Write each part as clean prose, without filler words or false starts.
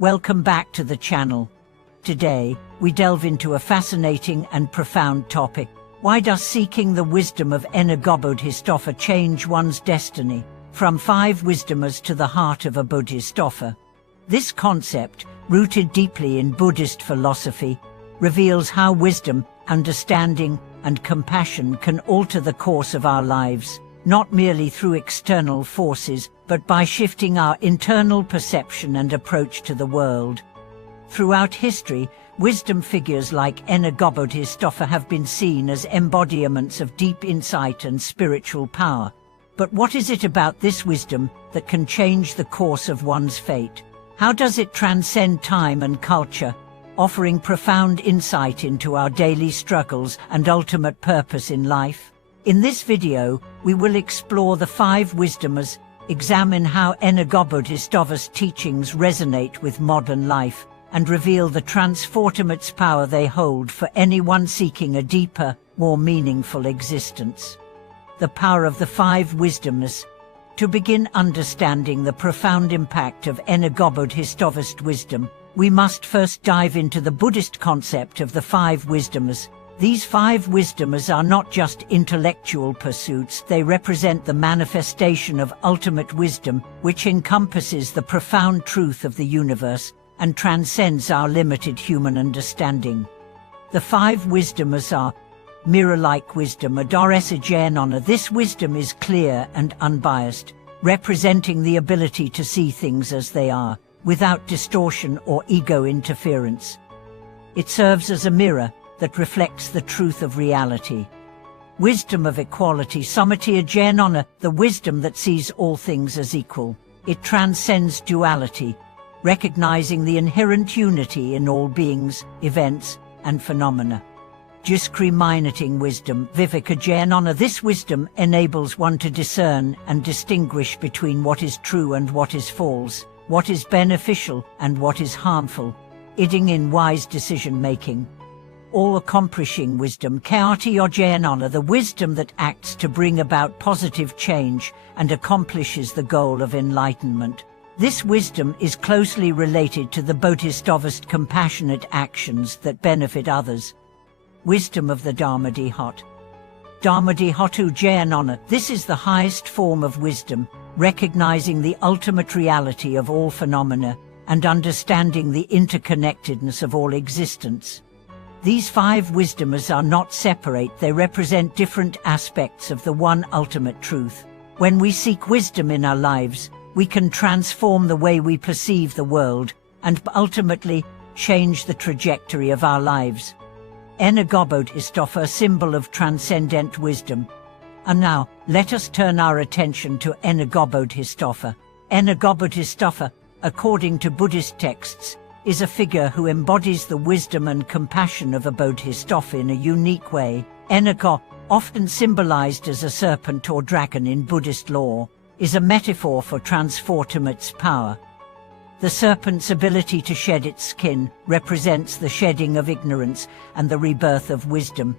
Welcome back to the channel. Today, we delve into a fascinating and profound topic. Why does seeking the wisdom of Bodhisattva change one's destiny? From 5 wisdoms to the heart of a Bodhisattva. This concept, rooted deeply in Buddhist philosophy, reveals how wisdom, understanding, and compassion can alter the course of our lives, not merely through external forces, but by shifting our internal perception and approach to the world. Throughout history, wisdom figures like Bodhisattva have been seen as embodiments of deep insight and spiritual power. But what is it about this wisdom that can change the course of one's fate? How does it transcend time and culture, offering profound insight into our daily struggles and ultimate purpose in life? In this video, we will explore the 5 wisdoms, examine how Bodhisattva's teachings resonate with modern life, and reveal the transformative power they hold for anyone seeking a deeper, more meaningful existence. The power of the 5 wisdoms. To begin understanding the profound impact of Bodhisattva's wisdom, we must first dive into the Buddhist concept of the 5 wisdoms. These 5 wisdoms are not just intellectual pursuits, they represent the manifestation of ultimate wisdom, which encompasses the profound truth of the universe and transcends our limited human understanding. The 5 wisdoms are mirror-like wisdom. This wisdom is clear and unbiased, representing the ability to see things as they are, without distortion or ego interference. It serves as a mirror that reflects the truth of reality. Wisdom of equality. The wisdom that sees all things as equal. It transcends duality, recognizing the inherent unity in all beings, events, and phenomena. Discriminating wisdom. This wisdom enables one to discern and distinguish between what is true and what is false, what is beneficial and what is harmful, aiding in wise decision-making. All-accomplishing wisdom. The wisdom that acts to bring about positive change and accomplishes the goal of enlightenment. This wisdom is closely related to the Bodhisattva's compassionate actions that benefit others. Wisdom of the Dharmadhatu. This is the highest form of wisdom, recognizing the ultimate reality of all phenomena and understanding the interconnectedness of all existence. These 5 wisdoms are not separate, they represent different aspects of the one ultimate truth. When we seek wisdom in our lives, we can transform the way we perceive the world and ultimately change the trajectory of our lives. Bodhisattva, a symbol of transcendent wisdom. And now, let us turn our attention to Bodhisattva. Bodhisattva, according to Buddhist texts, is a figure who embodies the wisdom and compassion of a Bodhisattva in a unique way. Often symbolized as a serpent or dragon in Buddhist lore, is a metaphor for transformative power. The serpent's ability to shed its skin represents the shedding of ignorance and the rebirth of wisdom.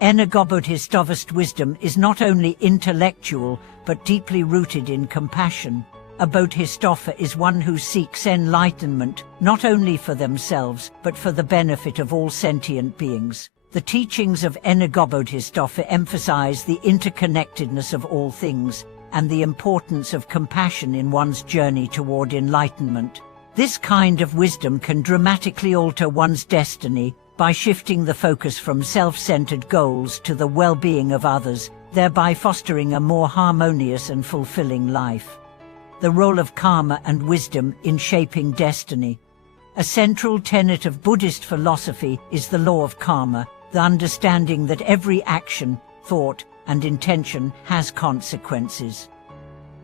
Bodhisattva's wisdom is not only intellectual but deeply rooted in compassion. A Bodhisattva is one who seeks enlightenment, not only for themselves, but for the benefit of all sentient beings. The teachings of Bodhisattva emphasize the interconnectedness of all things, and the importance of compassion in one's journey toward enlightenment. This kind of wisdom can dramatically alter one's destiny by shifting the focus from self-centered goals to the well-being of others, thereby fostering a more harmonious and fulfilling life. The role of karma and wisdom in shaping destiny. A central tenet of Buddhist philosophy is the law of karma, the understanding that every action, thought, and intention has consequences.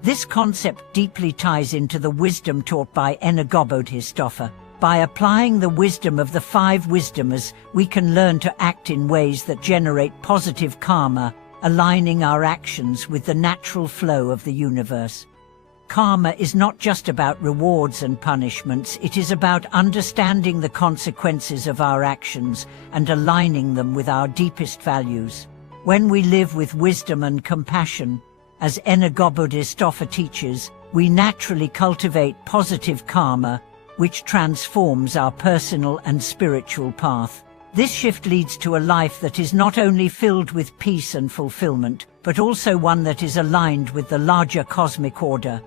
This concept deeply ties into the wisdom taught by Bodhisattva. By applying the wisdom of the 5 wisdoms, we can learn to act in ways that generate positive karma, aligning our actions with the natural flow of the universe. Karma is not just about rewards and punishments, it is about understanding the consequences of our actions and aligning them with our deepest values. When we live with wisdom and compassion, as Bodhisattva teaches, we naturally cultivate positive karma, which transforms our personal and spiritual path. This shift leads to a life that is not only filled with peace and fulfillment, but also one that is aligned with the larger cosmic order.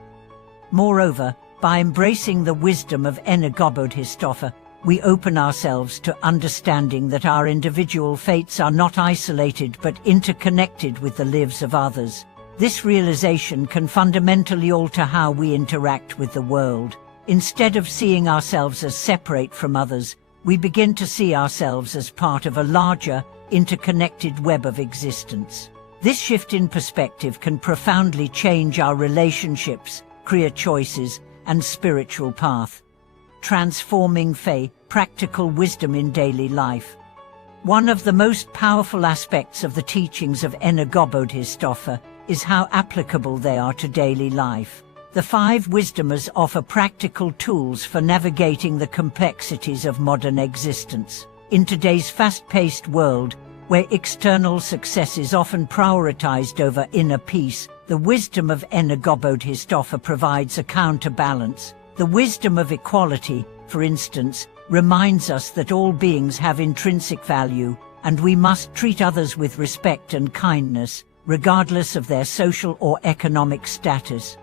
Moreover, by embracing the wisdom of Bodhisattva, we open ourselves to understanding that our individual fates are not isolated but interconnected with the lives of others. This realization can fundamentally alter how we interact with the world. Instead of seeing ourselves as separate from others, we begin to see ourselves as part of a larger, interconnected web of existence. This shift in perspective can profoundly change our relationships, career choices, and spiritual path. Transforming faith, practical wisdom in daily life. One of the most powerful aspects of the teachings of Bodhisattva is how applicable they are to daily life. The 5 wisdoms offer practical tools for navigating the complexities of modern existence. In today's fast-paced world, where external success is often prioritized over inner peace, the wisdom of Bodhisattva provides a counterbalance. The wisdom of equality, for instance, reminds us that all beings have intrinsic value, and we must treat others with respect and kindness, regardless of their social or economic status.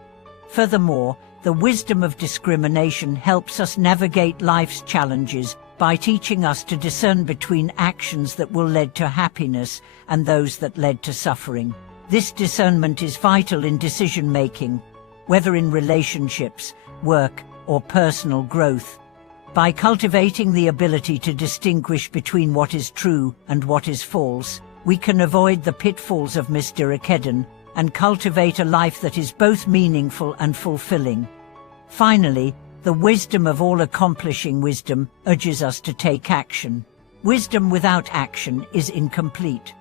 Furthermore, the wisdom of discrimination helps us navigate life's challenges by teaching us to discern between actions that will lead to happiness and those that led to suffering. This discernment is vital in decision-making, whether in relationships, work, or personal growth. By cultivating the ability to distinguish between what is true and what is false, we can avoid the pitfalls of misdirection and cultivate a life that is both meaningful and fulfilling. Finally, the wisdom of all-accomplishing wisdom urges us to take action. Wisdom without action is incomplete.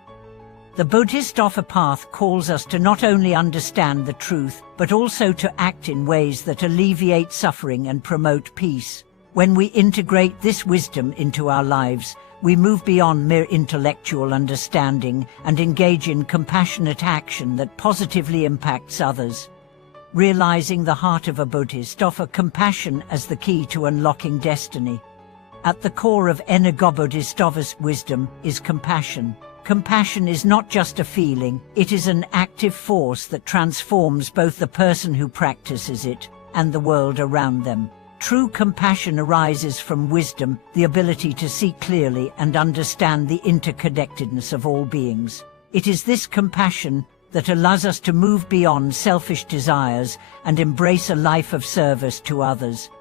The Bodhisattva path calls us to not only understand the truth, but also to act in ways that alleviate suffering and promote peace. When we integrate this wisdom into our lives, we move beyond mere intellectual understanding and engage in compassionate action that positively impacts others. Realizing the heart of a Bodhisattva, compassion as the key to unlocking destiny. At the core of Bodhisattva's wisdom is compassion. Compassion is not just a feeling, it is an active force that transforms both the person who practices it and the world around them. True compassion arises from wisdom, the ability to see clearly and understand the interconnectedness of all beings. It is this compassion that allows us to move beyond selfish desires and embrace a life of service to others.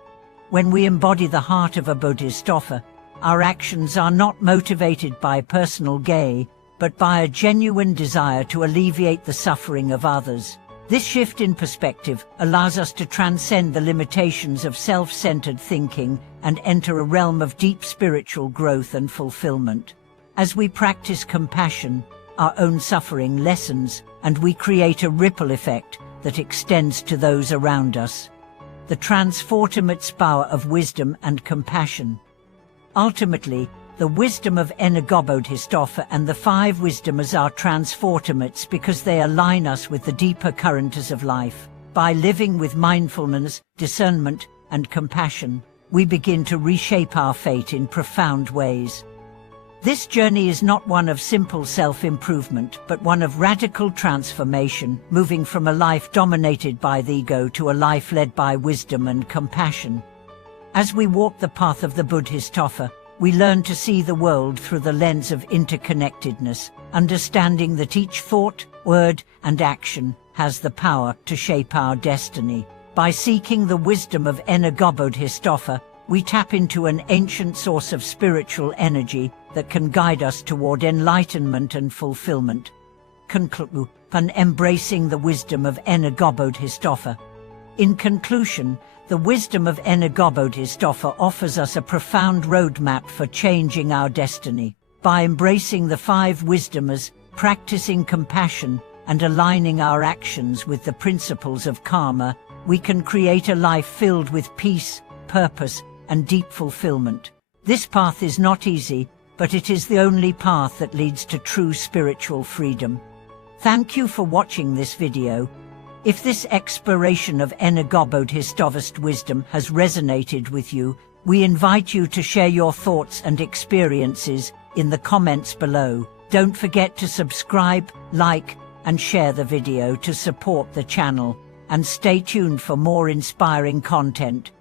When we embody the heart of a Bodhisattva, our actions are not motivated by personal gain, but by a genuine desire to alleviate the suffering of others. This shift in perspective allows us to transcend the limitations of self-centered thinking and enter a realm of deep spiritual growth and fulfillment. As we practice compassion, our own suffering lessens, and we create a ripple effect that extends to those around us. The transformative power of wisdom and compassion. Ultimately, the wisdom of Bodhisattva and the 5 wisdoms are transformative because they align us with the deeper currents of life. By living with mindfulness, discernment, and compassion, we begin to reshape our fate in profound ways. This journey is not one of simple self-improvement, but one of radical transformation, moving from a life dominated by the ego to a life led by wisdom and compassion. As we walk the path of the Bodhisattva, we learn to see the world through the lens of interconnectedness, understanding that each thought, word, and action has the power to shape our destiny. By seeking the wisdom of Bodhisattva, we tap into an ancient source of spiritual energy that can guide us toward enlightenment and fulfillment. Conclude upon embracing the wisdom of Bodhisattva. In conclusion, the wisdom of Bodhisattva offers us a profound roadmap for changing our destiny. By embracing the 5 wisdoms, practicing compassion, and aligning our actions with the principles of karma, we can create a life filled with peace, purpose, and deep fulfillment. This path is not easy, but it is the only path that leads to true spiritual freedom. Thank you for watching this video. If this exploration of Bodhisattva's wisdom has resonated with you, we invite you to share your thoughts and experiences in the comments below. Don't forget to subscribe, like, and share the video to support the channel, and stay tuned for more inspiring content.